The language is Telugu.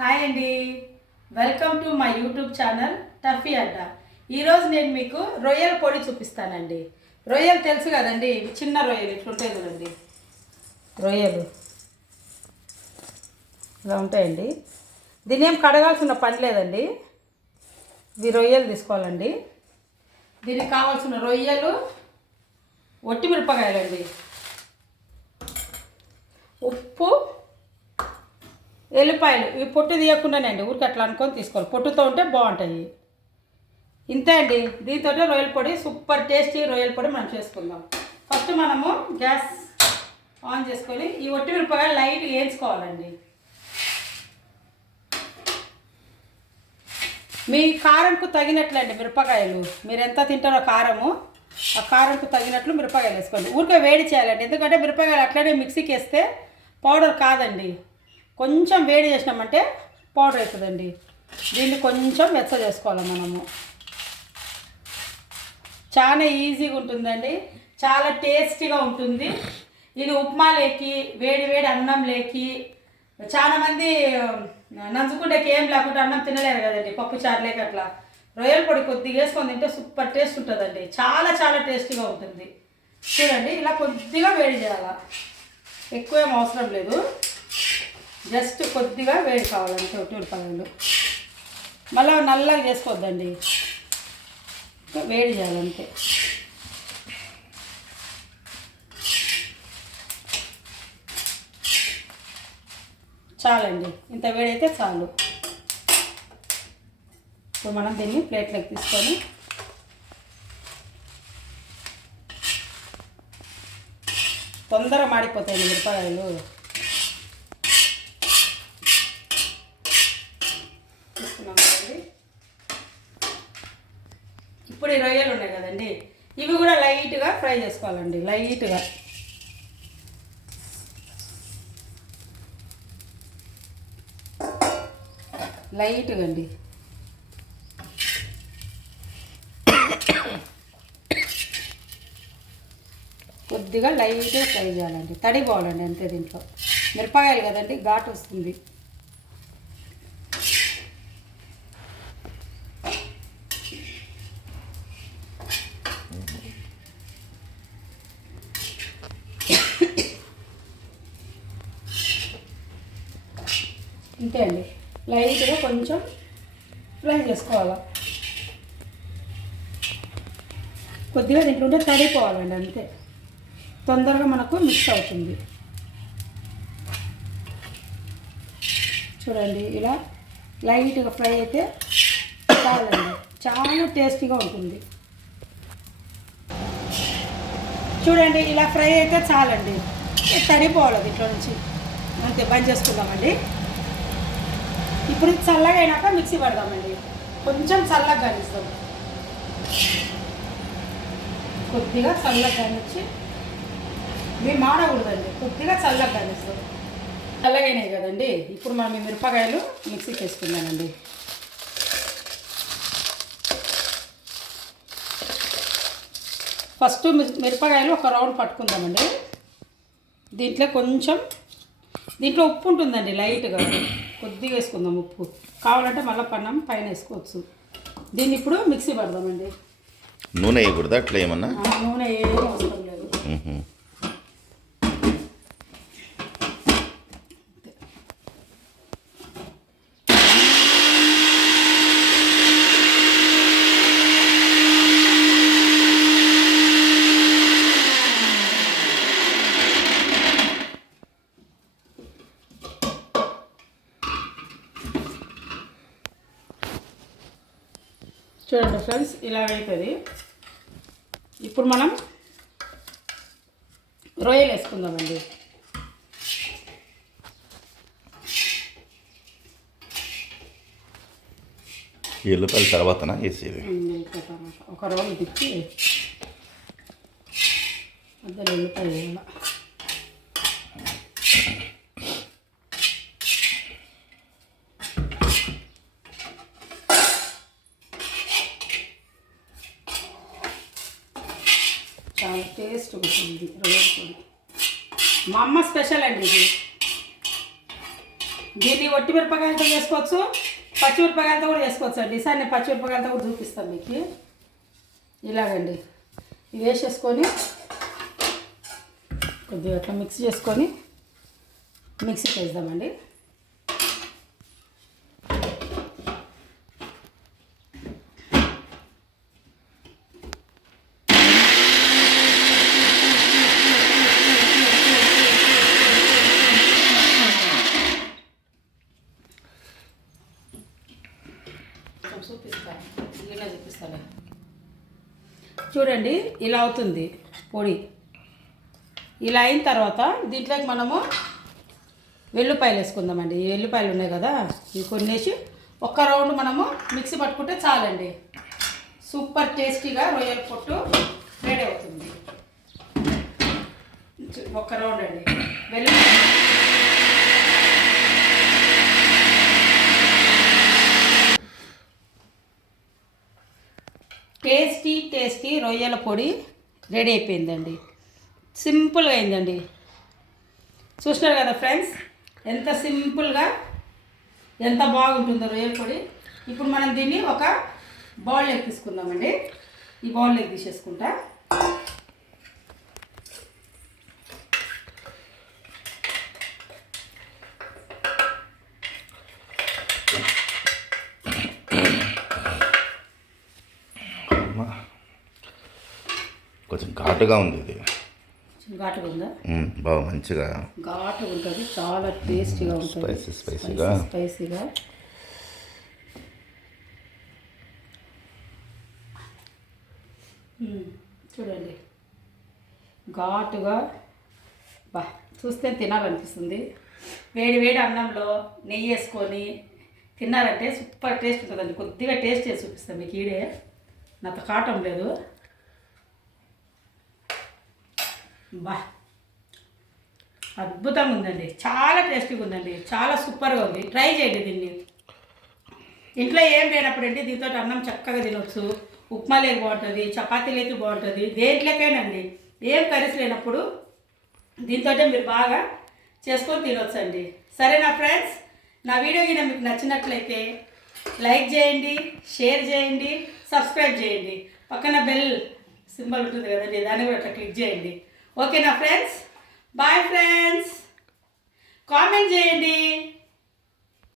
హాయ్ అండి. Welcome to my YouTube channel Taffy Adda ఈరోజు నేను మీకు రొయ్యల పొడి చూపిస్తానండి. రొయ్యలు తెలుసు కదండి చిన్న రొయ్యలు ఇట్లుంటాయి చూడండి. రొయ్యలు. ఇలా ఉంటాయండి. దీన్ని ఏం కడగాల్సిన పని లేదండి. ఇవి రొయ్యలు తీసుకోవాలండి. దీనికి కావాల్సిన రొయ్యలు ఒట్టి మిరపకాయలండి. ఉప్పు ఎల్లిపాయలు. ఈ పొట్టు తీయకుండానండి ఊరికి అట్లా అనుకొని తీసుకోవాలి పొట్టుతో ఉంటే బాగుంటాయి. ఇంతే అండి. దీంతో రొయ్యల పొడి సూపర్ టేస్టీ రొయ్యల పొడి మనం చేసుకుందాం. ఫస్ట్ మనము గ్యాస్ ఆన్ చేసుకొని ఈ ఒట్టి మిరపకాయలు లైట్ వేయించుకోవాలండి. మీ కారంకు తగినట్లండి మిరపకాయలు. మీరు ఎంత తింటారో కారము ఆ కారంకు తగినట్లు మిరపకాయలు వేసుకోండి. ఊరికే వేడి చేయాలండి. ఎందుకంటే మిరపకాయలు అట్లనే మిక్సీకి వేస్తే పౌడర్ కాదండి. కొంచెం వేడి చేసినామంటే పౌడర్ అవుతుందండి దీన్ని కొంచెం వెచ్చ చేసుకోవాలి మనము. చాలా ఈజీగా ఉంటుందండి. చాలా టేస్టీగా ఉంటుంది. ఇది ఉప్మా లేకి వేడి వేడి అన్నం లేకి చాలామంది నంచుకుంటే ఏం లేకుండా అన్నం తినలేరు కదండి. పప్పు చారు లేక అట్లా. రొయ్యల పొడి కొద్దిగా వేసుకొని తింటే సూపర్ టేస్ట్ ఉంటుందండి. చాలా చాలా టేస్టీగా ఉంటుంది. చూడండి ఇలా కొద్దిగా వేడి చేయాలి. ఎక్కువ ఏం అవసరం లేదు. జస్ట్ కొద్దిగా వేడి కావాలంటే ఒకటి ఉల్లిపాయలు. మళ్ళీ నల్లగా చేసుకోవద్దండి. వేడి చేయాలంతే. చాలండి ఇంత వేడి అయితే చాలు. ఇప్పుడు మనం దీన్ని ప్లేట్లోకి తీసుకొని తొందరగా మాడిపోతాయండి మిరపకాయలు తీసుకున్నాం కదండి ఇప్పుడు ఈ రొయ్యలు ఉన్నాయి కదండి. ఇవి కూడా లైట్గా ఫ్రై చేసుకోవాలండి లైట్గా. లైట్గా అండి. కొద్దిగా లైట్గా ఫ్రై చేయాలండి. తడి పోవాలండి అంతే దీంట్లో. మిరపకాయలు కదండి ఘాటు వస్తుంది. ఇంతే అండి. లైట్గా కొంచెం ఫ్రై చేసుకోవాలి. కొద్దిగా దీంట్లో ఉంటే తడిపోవాలండి అంతే. తొందరగా మనకు మిక్స్ అవుతుంది. చూడండి ఇలా లైట్గా ఫ్రై అయితే చాలండి. చాలా టేస్టీగా ఉంటుంది. చూడండి ఇలా ఫ్రై అయితే చాలండి. తడిపోవాలి దీంట్లో నుంచి. అంతే బంద్ చేసుకుందామండి. ఇప్పుడు ఇది చల్లగా అయినాక మిక్సీ పడదామండి. కొంచెం చల్లగా కానిస్తాం కొద్దిగా చల్లగా కానిచ్చి ఇవి మాడకూడదండి కొద్దిగా చల్లగా కానిస్తాం చల్లగైనాయి కదండి. ఇప్పుడు మనం ఈ మిరపకాయలు మిక్సీ చేసుకున్నానండి ఫస్ట్ మిరపకాయలు ఒక రౌండ్ పట్టుకుందామండి. దీంట్లో కొంచెం దీంట్లో ఉప్పు ఉంటుందండి లైట్గా. కొద్దిగా వేసుకుందాం ఉప్పు. కావాలంటే మళ్ళీ పన్నం పైన వేసుకోవచ్చు. దీన్ని ఇప్పుడు మిక్సీ పడదామండి. నూనె వేయకూడదా? అట్లా ఏమన్నా? ఆ, నూనె అవసరం లేదు మ్హూ. చూడండి ఫ్రెండ్స్ ఇలాగైతుంది. ఇప్పుడు మనం రొయ్యలు వేసుకుందామండి. ఎల్లిపాయల తర్వాతనా వేసేది ఒక రౌండ్ తిప్పి మధ్యలో ఉల్లిపాయ చాలా టేస్ట్ ఉంటుంది రొయ్యల పొడి. మా అమ్మ స్పెషల్ అండి ఇది. దీన్ని ఒట్టి మిరపకాయలతో చేసుకోవచ్చు పచ్చిమిరపకాయలతో కూడా చేసుకోవచ్చు అండి. ఈసారి నేను పచ్చిమిరపకాయలతో కూడా చూపిస్తాను మీకు. ఇలాగండి. ఇది వేసేసుకొని కొద్దిగా అట్లా మిక్స్ చేసుకొని మిక్సీకి వేద్దామండి కొంచెం చూపిస్తాను ఇలా చూపిస్తాను చూడండి ఇలా అవుతుంది పొడి. ఇలా అయిన తర్వాత దీంట్లోకి మనము వెల్లుపాయలు వేసుకుందామండి. వెల్లుపాయలు ఉన్నాయి కదా ఇవి కొన్ని వేసి ఒక్క రౌండ్ మనము మిక్సీ పట్టుకుంటే చాలండి. సూపర్ టేస్టీగా రొయ్యల పొట్టు రెడీ అవుతుంది. ఒక్క రౌండ్ అండి. వెల్లుల్లి టేస్టీ టేస్టీ రొయ్యల పొడి రెడీ అయిపోయిందండి. సింపుల్గా అయిందండి. చూసినారు కదా ఫ్రెండ్స్ ఎంత సింపుల్గా ఎంత బాగుంటుందో రొయ్యల పొడి. ఇప్పుడు మనం దీన్ని ఒక బౌల్లోకి తీసుకుందామండి. ఈ బౌల్లోకి తీసేసుకుంటా. కొంచెం ఘాటుగా ఉంది ఇది. ఘాటుగా ఉందా? బాగా మంచిగా. ఘాటుగా ఉంటుంది చాలా టేస్టీగా ఉంటుంది. Spicy, spicyగా. స్పైసీగా. చూడండి. ఘాటుగా బా చూస్తే తినాలనిపిస్తుంది. వేడి వేడి అన్నంలో నెయ్యి వేసుకొని తిన్నారంటే సూపర్ టేస్ట్ ఉంటుందండి. కొద్దిగా టేస్ట్ చేసి చూపిస్తాను మీకు ఈడే. నాతో కాటం లేదు. బా. అద్భుతంగా ఉందండి చాలా టేస్టీగా ఉందండి చాలా సూపర్గా ఉంది ట్రై చేయండి దీన్ని. ఇంట్లో ఏం లేనప్పుడు అండి దీంతో అన్నం చక్కగా తినొచ్చు. ఉప్మా లేక బాగుంటుంది చపాతీ లేక బాగుంటుంది దేంట్లోకైనండి. ఏం కర్రీస్ లేనప్పుడు దీంతో మీరు బాగా చేసుకొని తినొచ్చండి. సరేనా ఫ్రెండ్స్? నా వీడియో కింద మీకు నచ్చినట్లయితే లైక్ చేయండి షేర్ చేయండి సబ్స్క్రైబ్ చేయండి. పక్కన బెల్ సింబల్ ఉంటుంది కదండి దాన్ని కూడా అట్లా క్లిక్ చేయండి. ఓకేనా ఫ్రెండ్స్ బాయ్ ఫ్రెండ్స్ కామెంట్ చేయండి.